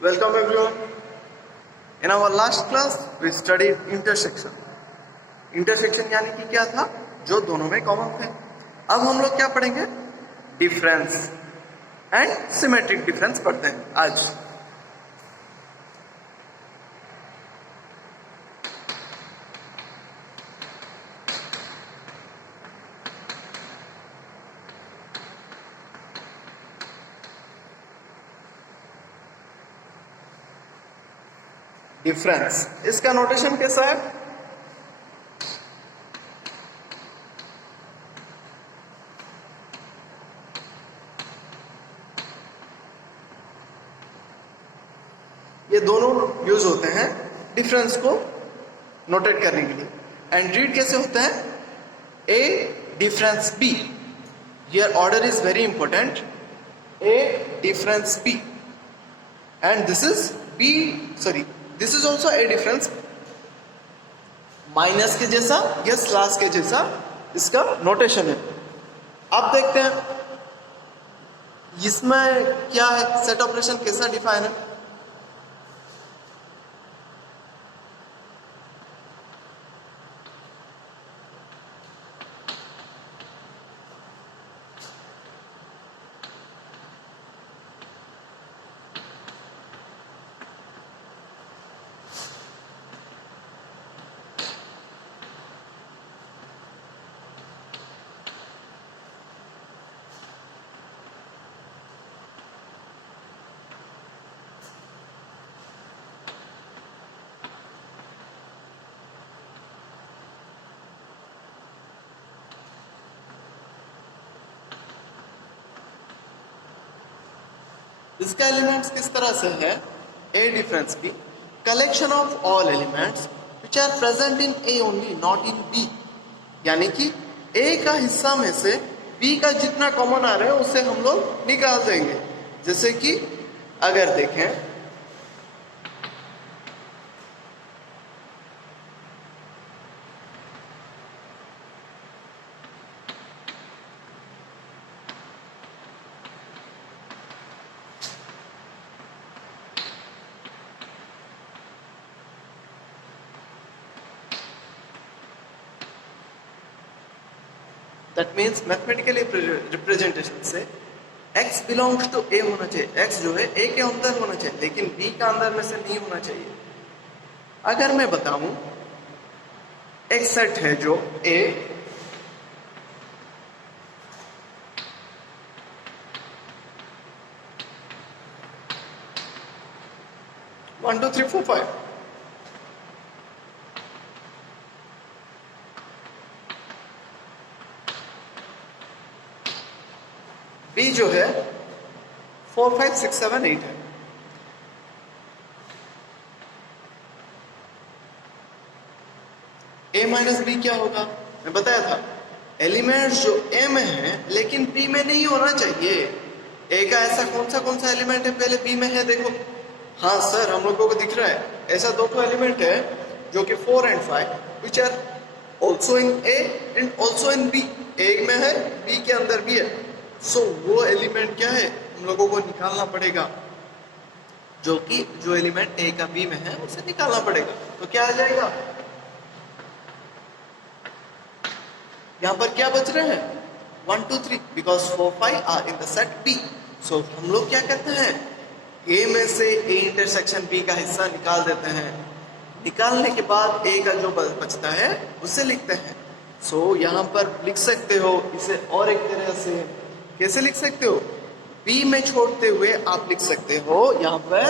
Welcome everyone. In our last class we studied intersection. Intersection यानी कि क्या था? जो दोनों में कॉमन थे. अब हम लोग क्या पढ़ेंगे? डिफरेंस एंड सिमेट्रिक डिफरेंस पढ़ते हैं आज. डिफरेंस, इसका नोटेशन कैसा है? ये दोनों यूज होते हैं डिफरेंस को नोटेट करने के लिए. एंड रीड कैसे होता है? A difference B. Here order is very important. A difference B and this is B, sorry, this is also A difference. Minus के जैसा या स्लैश के जैसा इसका नोटेशन है. आप देखते हैं इसमें क्या है, सेट ऑपरेशन कैसा डिफाइन है. इसका एलिमेंट्स किस तरह से है? ए डिफरेंस की collection of all elements which are present in A only, not in B. यानी कि ए का हिस्सा में से बी का जितना कॉमन आ रहा है उसे हम लोग निकाल देंगे. जैसे कि अगर देखें दैट मीन्स मैथमेटिकली रिप्रेजेंटेशन से x बिलोंग्स टू a होना चाहिए. x जो है a के अंदर होना चाहिए, लेकिन b का अंदर में से नहीं होना चाहिए. अगर मैं बताऊं एक सेट है जो a one two three four five, B जो है 4 5 6 7 8 है. ए माइनस बी क्या होगा? मैं बताया था एलिमेंट्स जो ए में है लेकिन बी में नहीं होना चाहिए. ए का ऐसा कौन सा एलिमेंट है पहले बी में है? देखो, हाँ सर हम लोगों को दिख रहा है. ऐसा दो एलिमेंट है जो कि 4 and 5 which are also in A and also in B. A में है, बी के अंदर भी है. सो वो एलिमेंट क्या है हम लोगों को निकालना पड़ेगा, जो एलिमेंट ए का बी में है उसे निकालना पड़ेगा. तो क्या आ जाएगा? यहां पर क्या बच रहे हैं? 1 2 3, because 4 5 are in the set B. So हम लोग क्या करते हैं, ए में से ए इंटरसेक्शन बी का हिस्सा निकाल देते हैं. निकालने के बाद ए का जो बचता है उसे लिखते हैं. सो यहां पर लिख सकते हो इसे और एक तरह से. कैसे लिख सकते हो? बी में छोड़ते हुए आप लिख सकते हो यहां पर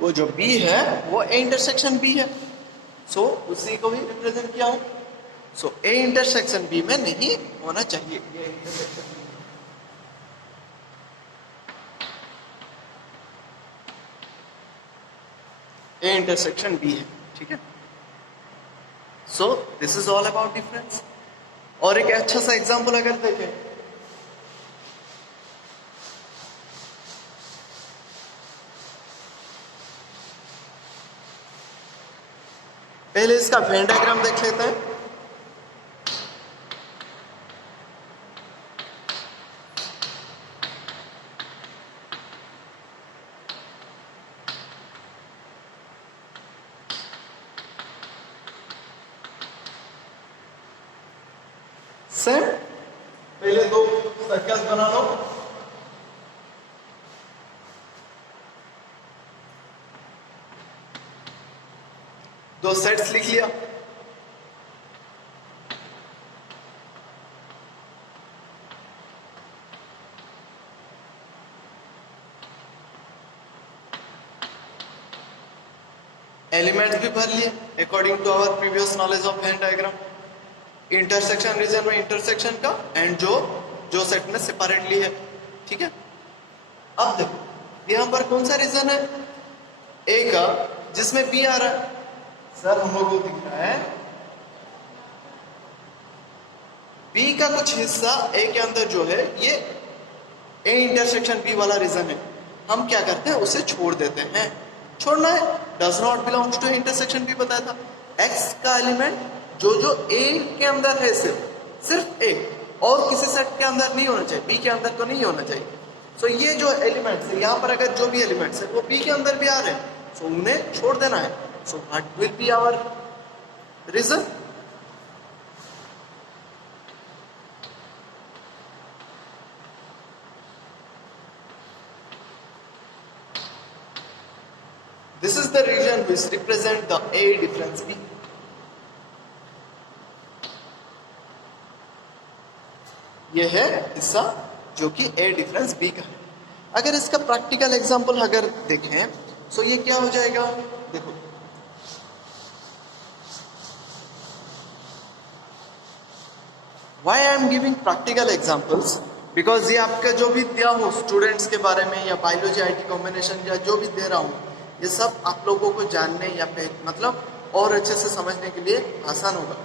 वो जो बी है वो ए इंटरसेक्शन बी है. सो उसी को भी रिप्रेजेंट किया हूं. सो ए इंटरसेक्शन बी में नहीं होना चाहिए. ये इंटरसेक्शन ए इंटरसेक्शन बी है. ठीक है. So this is all about difference. और एक अच्छा सा एग्जांपल अगर देखें, पहले इसका वेन डायग्राम देख लेते हैं। सेम पहले दो सर्कल्स बना लो। दो सेट्स लिख लिया। एलिमेंट्स भी भर लिए according to our previous knowledge of Venn diagram. Intersection region में इंटरसेक्शन का एंड जो सेट में सेपरेटली है, ठीक है। अब देखो यहां पर कौन सा रीजन है, ए का, जिसमें बी आ रहा है। सर हम लोग को दिख रहा है बी का कुछ हिस्सा ए के अंदर जो है ये ए इंटरसेक्शन बी वाला रीजन है। हम क्या करते हैं, उसे छोड़ देते हैं। छोड़ना है, does not belongs to intersection B बताया था। एक्स का एलिमेंट जो ए के अंदर है, सिर्फ ए, और किसी सेट के अंदर नहीं होना चाहिए, बी के अंदर तो नहीं होना चाहिए। सो ये जो एलिमेंट्स है यहाँ पर, अगर जो भी एलिमेंट्स है वो बी के अंदर भी आ रहे हैं, सो उन्हें छोड़ देना है। So what will be our region? This is the region which represent the A difference B. ये है हिस्सा जो कि A डिफरेंस B का है। अगर इसका प्रैक्टिकल एग्जांपल अगर देखें, सो ये क्या हो जाएगा, देखो Why I am giving practical examples? Because ये आपका जो भी दिया हो स्टूडेंट्स के बारे में या बायोलॉजी आईटी कॉम्बिनेशन या जो भी दे रहा हूँ, ये सब आप लोगों को जानने या मतलब और अच्छे से समझने के लिए आसान होगा।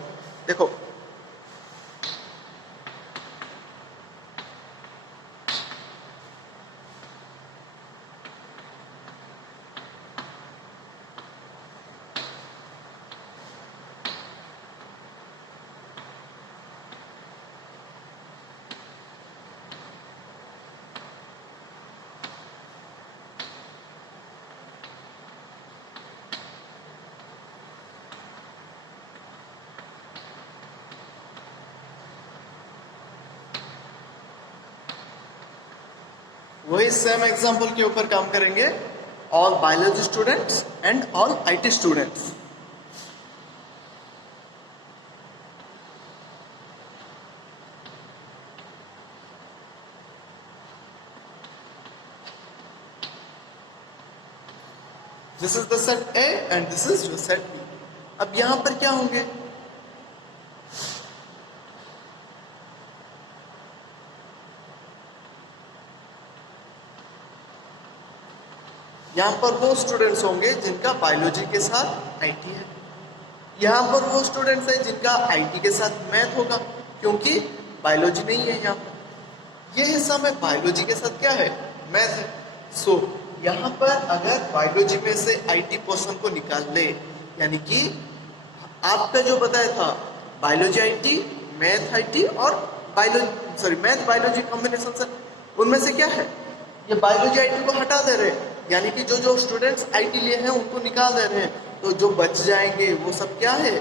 देखो वही सेम एग्जांपल के ऊपर काम करेंगे। All biology students and all IT students. This is the set A and this is the set B. अब यहां पर क्या होंगे, यहाँ पर वो स्टूडेंट्स होंगे जिनका बायोलॉजी के साथ आईटी है, यहाँ पर वो स्टूडेंट्स हैं जिनका आईटी के साथ मैथ होगा, क्योंकि बायोलॉजी नहीं है यहाँ पर। ये हिस्सा में बायोलॉजी के साथ क्या है, मैथ है। सो यहाँ पर अगर बायोलॉजी में से आईटी पोर्शन को निकाल ले, यानी कि आपका जो बताया था बायोलॉजी आईटी, मैथ आईटी और मैथ बायोलॉजी कॉम्बिनेशन से, उनमें से क्या है, ये बायोलॉजी आईटी को हटा दे रहे हैं, यानी कि जो स्टूडेंट्स आईटी लिए हैं उनको निकाल दे रहे हैं। तो जो बच जाएंगे वो सब क्या है,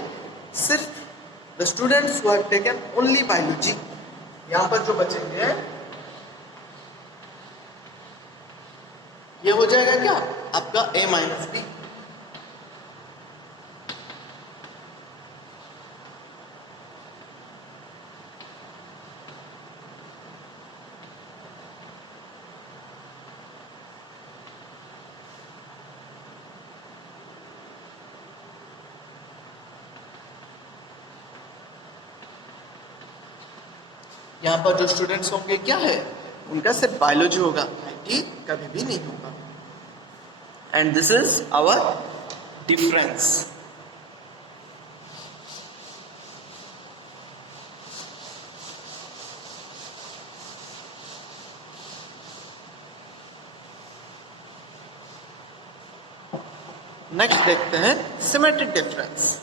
सिर्फ the students who have taken only biology. यहां पर जो बचेंगे ये हो जाएगा क्या, आपका A माइनस बी। यहाँ पर जो स्टूडेंट्स होंगे क्या है, उनका सिर्फ बायोलॉजी होगा, आईटी कभी भी नहीं होगा। And this is our difference. Next देखते हैं सिमेट्रिक डिफरेंस।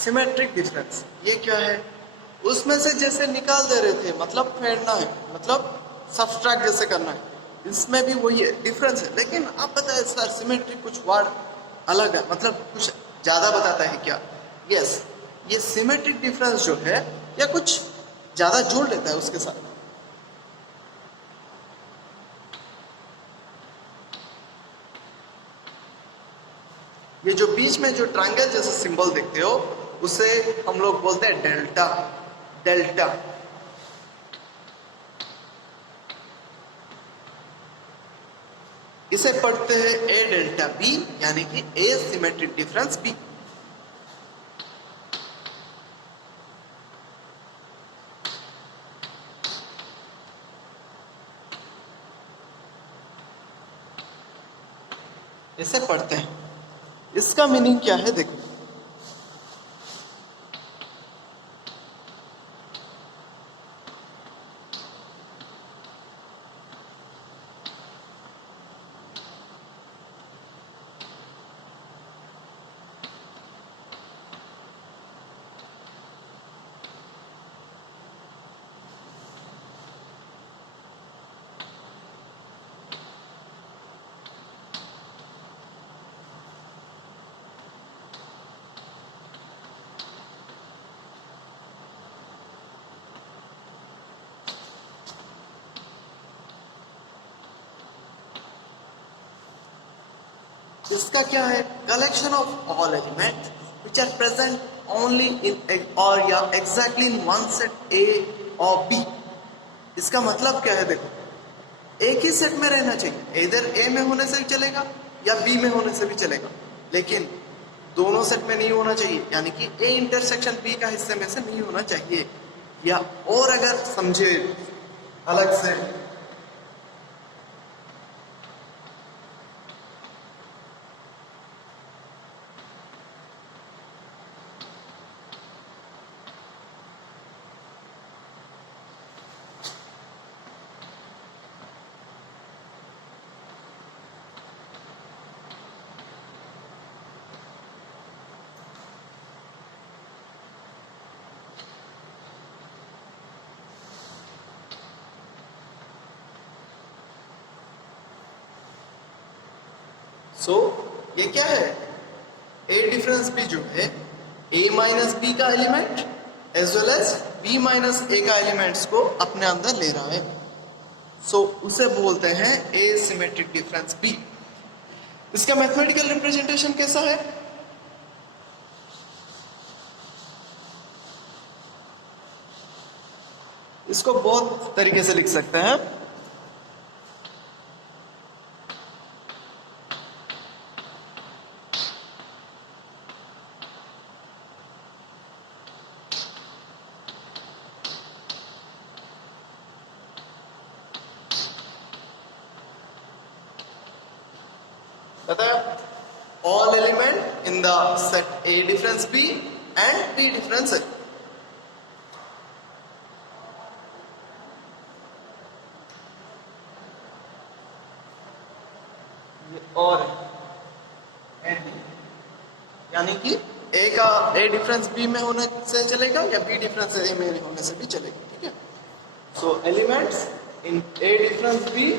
सिमेट्रिक डिफरेंस ये क्या है? उसमें से जैसे निकाल दे रहे थे, मतलब फेरना है, मतलब सब्सट्रैक्ट जैसे करना है, इसमें भी वही है, डिफरेंस है। लेकिन आप बताए सर सिमेट्रिक कुछ वर्ड अलग है, मतलब कुछ ज्यादा बताता है क्या? यस, ये सिमेट्रिक डिफरेंस जो है या कुछ ज्यादा जोड़ लेता है उसके साथ। ये जो बीच में जो ट्रायंगल जैसा सिंबल देखते हो उसे हम लोग बोलते हैं डेल्टा। डेल्टा इसे पढ़ते हैं ए डेल्टा बी, यानी कि ए सिमेट्रिक डिफरेंस बी। इसे पढ़ते हैं, इसका मीनिंग क्या है देखो। इसका क्या है? Collection of all element which are present only in और या exactly in one set A और बी। इसका मतलब क्या है देखो, एक ही सेट में रहना चाहिए, इधर ए में होने से भी चलेगा या बी में होने से भी चलेगा, लेकिन दोनों सेट में नहीं होना चाहिए, यानी कि ए इंटरसेक्शन बी का हिस्से में से नहीं होना चाहिए। या और अगर समझे अलग से, सो ये क्या है? ए डिफरेंस भी जो है ए माइनस बी का element as well as B minus A का एलिमेंट्स को अपने अंदर ले रहा है। सो उसे बोलते हैं ए सिमेट्रिक डिफरेंस बी। इसका मैथमेटिकल रिप्रेजेंटेशन कैसा है? इसको बहुत तरीके से लिख सकते हैं। All element in the set A difference B and B difference A. और यानी कि A का A डिफरेंस B में होने से चलेगा या B डिफरेंस A में होने से भी चलेगा, ठीक है। So elements in A difference B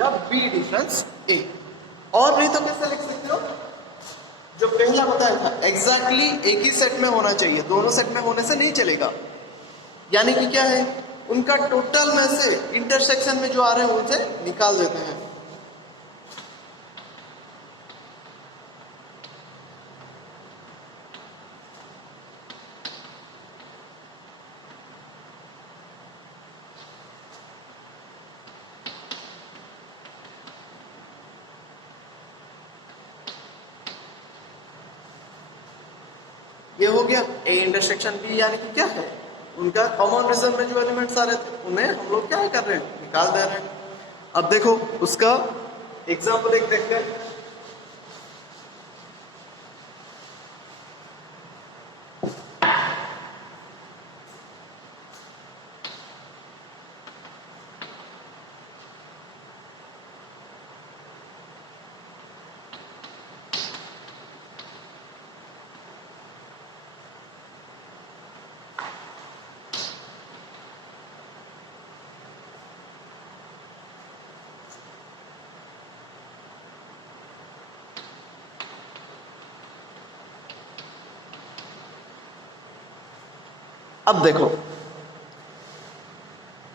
या B डिफरेंस A। और नहीं तो कैसे लिख सकते हो? जो पहला बताया था एग्जैक्टली एक ही सेट में होना चाहिए, दोनों सेट में होने से नहीं चलेगा। यानी कि क्या है, उनका टोटल में से इंटरसेक्शन में जो आ रहे हैं उनसे निकाल देते हैं। ये हो गया ए इंटरसेक्शन बी, यानी कि क्या है, उनका कॉमन रीजन में जो एलिमेंट्स आ रहे थे उन्हें हम लोग क्या कर रहे हैं, निकाल दे रहे हैं। अब देखो उसका एग्जाम्पल एक देखते हैं। अब देखो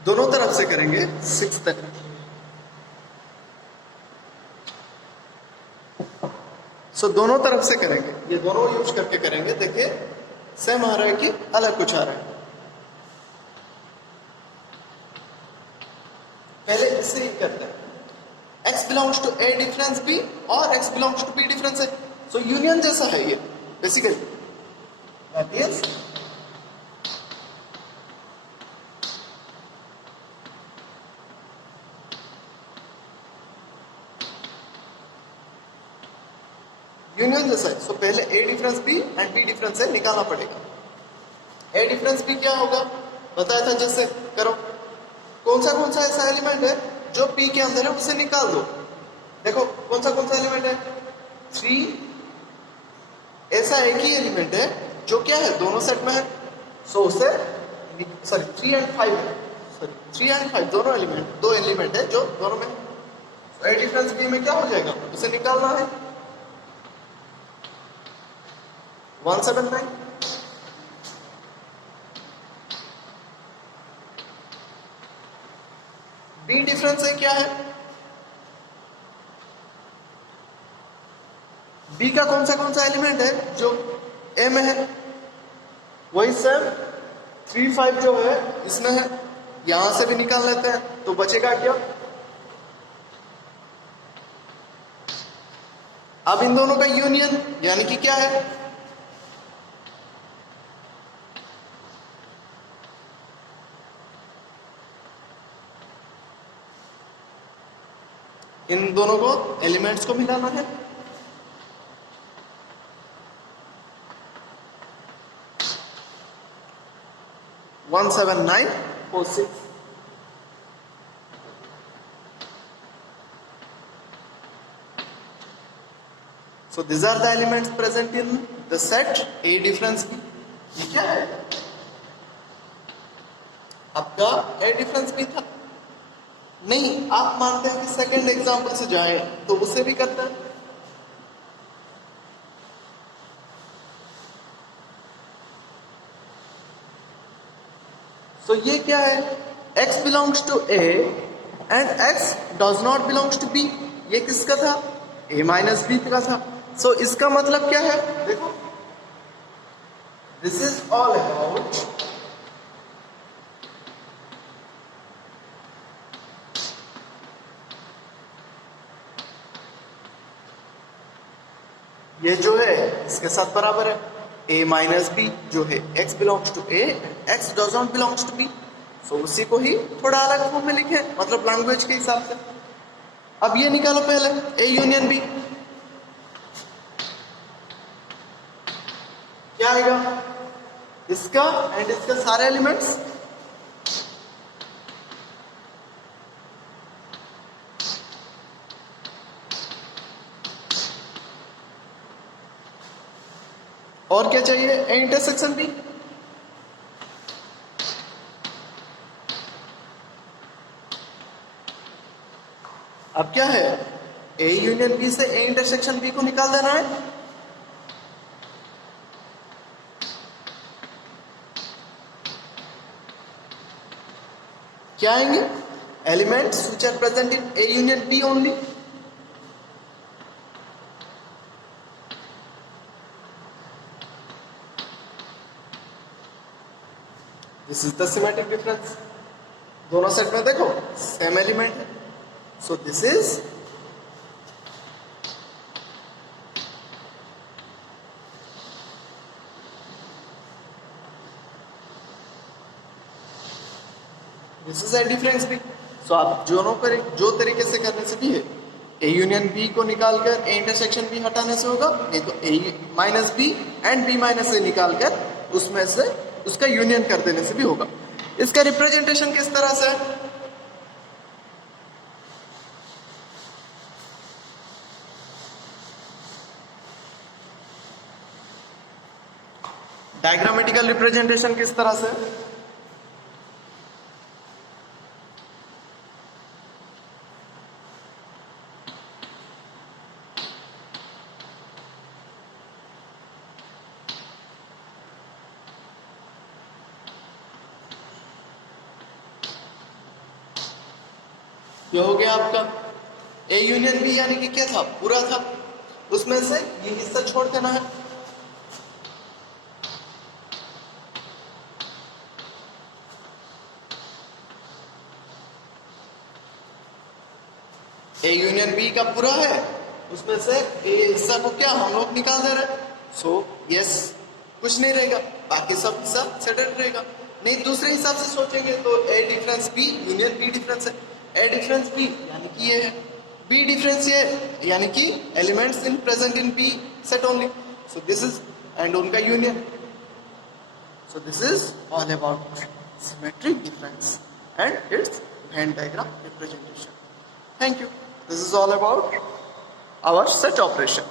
दोनों तरफ से करेंगे 6 तक। सो दोनों तरफ से करेंगे, ये दोनों यूज करके करेंगे। देखिए सेम आ रहा है कि अलग कुछ आ रहा है। पहले इससे ही करते हैं, x belongs to a difference b और x belongs to b difference है। सो यूनियन जैसा है ये बेसिकली, दैट इज यूनियन जैसा है। सो पहले a difference b and b difference है निकालना पड़ेगा। a डिफरेंस b क्या होगा बताया था, जैसे करो कौन सा ऐसा एलिमेंट है जो p के अंदर है उसे निकाल दो। देखो कौन सा एलिमेंट है 3, ऐसा एक ही एलिमेंट है जो क्या है दोनों सेट में है। सो उसे सॉरी 3 एंड 5 है, सॉरी 3 एंड 5 दोनों एलिमेंट, दो एलिमेंट है जो दोनों में। सो a डिफरेंस b में क्या हो जाएगा उसे निकालना है 179। बी डिफरेंस है क्या है, बी का कौन सा एलिमेंट है जो ए में है, वही सेम 3 5 जो है इसमें है। यहां से भी निकाल लेते हैं तो बचेगा क्या, अब इन दोनों का यूनियन यानी कि क्या है इन दोनों को एलिमेंट्स को मिलाना है। One 17946। So these are the elements present in the set A difference B। ये क्या है आपका A difference B था नहीं, आप मानते हैं कि सेकंड एग्जांपल से जाएं तो उसे भी करते हैं। सो ये क्या है x belongs to A and x does not belongs to B। ये किसका था A माइनस B का था। सो इसका मतलब क्या है देखो, दिस इज ऑल अबाउट ये जो है इसके साथ बराबर है a माइनस बी जो है x belongs to a x does not belongs to b। So उसी को ही थोड़ा अलग फॉर्म में लिखे, मतलब लैंग्वेज के हिसाब से। अब ये निकालो पहले a यूनियन b, क्या आएगा इसका एंड इसका सारे एलिमेंट्स। और क्या चाहिए ए इंटरसेक्शन बी। अब क्या है ए यूनियन बी से ए इंटरसेक्शन बी को निकाल देना है। क्या आएंगे elements which are present in A union B only. This is the symmetric difference. दोनों सेट में देखो सेम एलिमेंट है। So this is A difference भी। सो आप दोनों पर जो तरीके से करने से भी है, ए यूनियन बी को निकालकर ए इंटरसेक्शन बी हटाने से होगा, नहीं तो A minus B and B minus A निकालकर उसमें से उसका यूनियन कर देने से भी होगा। इसका रिप्रेजेंटेशन किस तरह से है, डायग्रामेटिकल रिप्रेजेंटेशन किस तरह से, ये हो गया आपका ए यूनियन बी, यानी कि क्या था, पूरा था, उसमें से ये हिस्सा छोड़ देना है। ए यूनियन बी का पूरा है, उसमें से ए हिस्सा को क्या हम लोग निकाल दे रहे, सो यस कुछ नहीं रहेगा, बाकी सब हिस्सा सेटल रहेगा। नहीं दूसरे हिसाब से सोचेंगे तो A difference B union B difference है, ए डिफरेंस बी यानी कि ये है, बी डिफरेंस ये यानी कि elements in present in B set only, so this is and उनका union. So this is all about symmetric difference and its Venn diagram representation. Thank you. This is all about our set operation.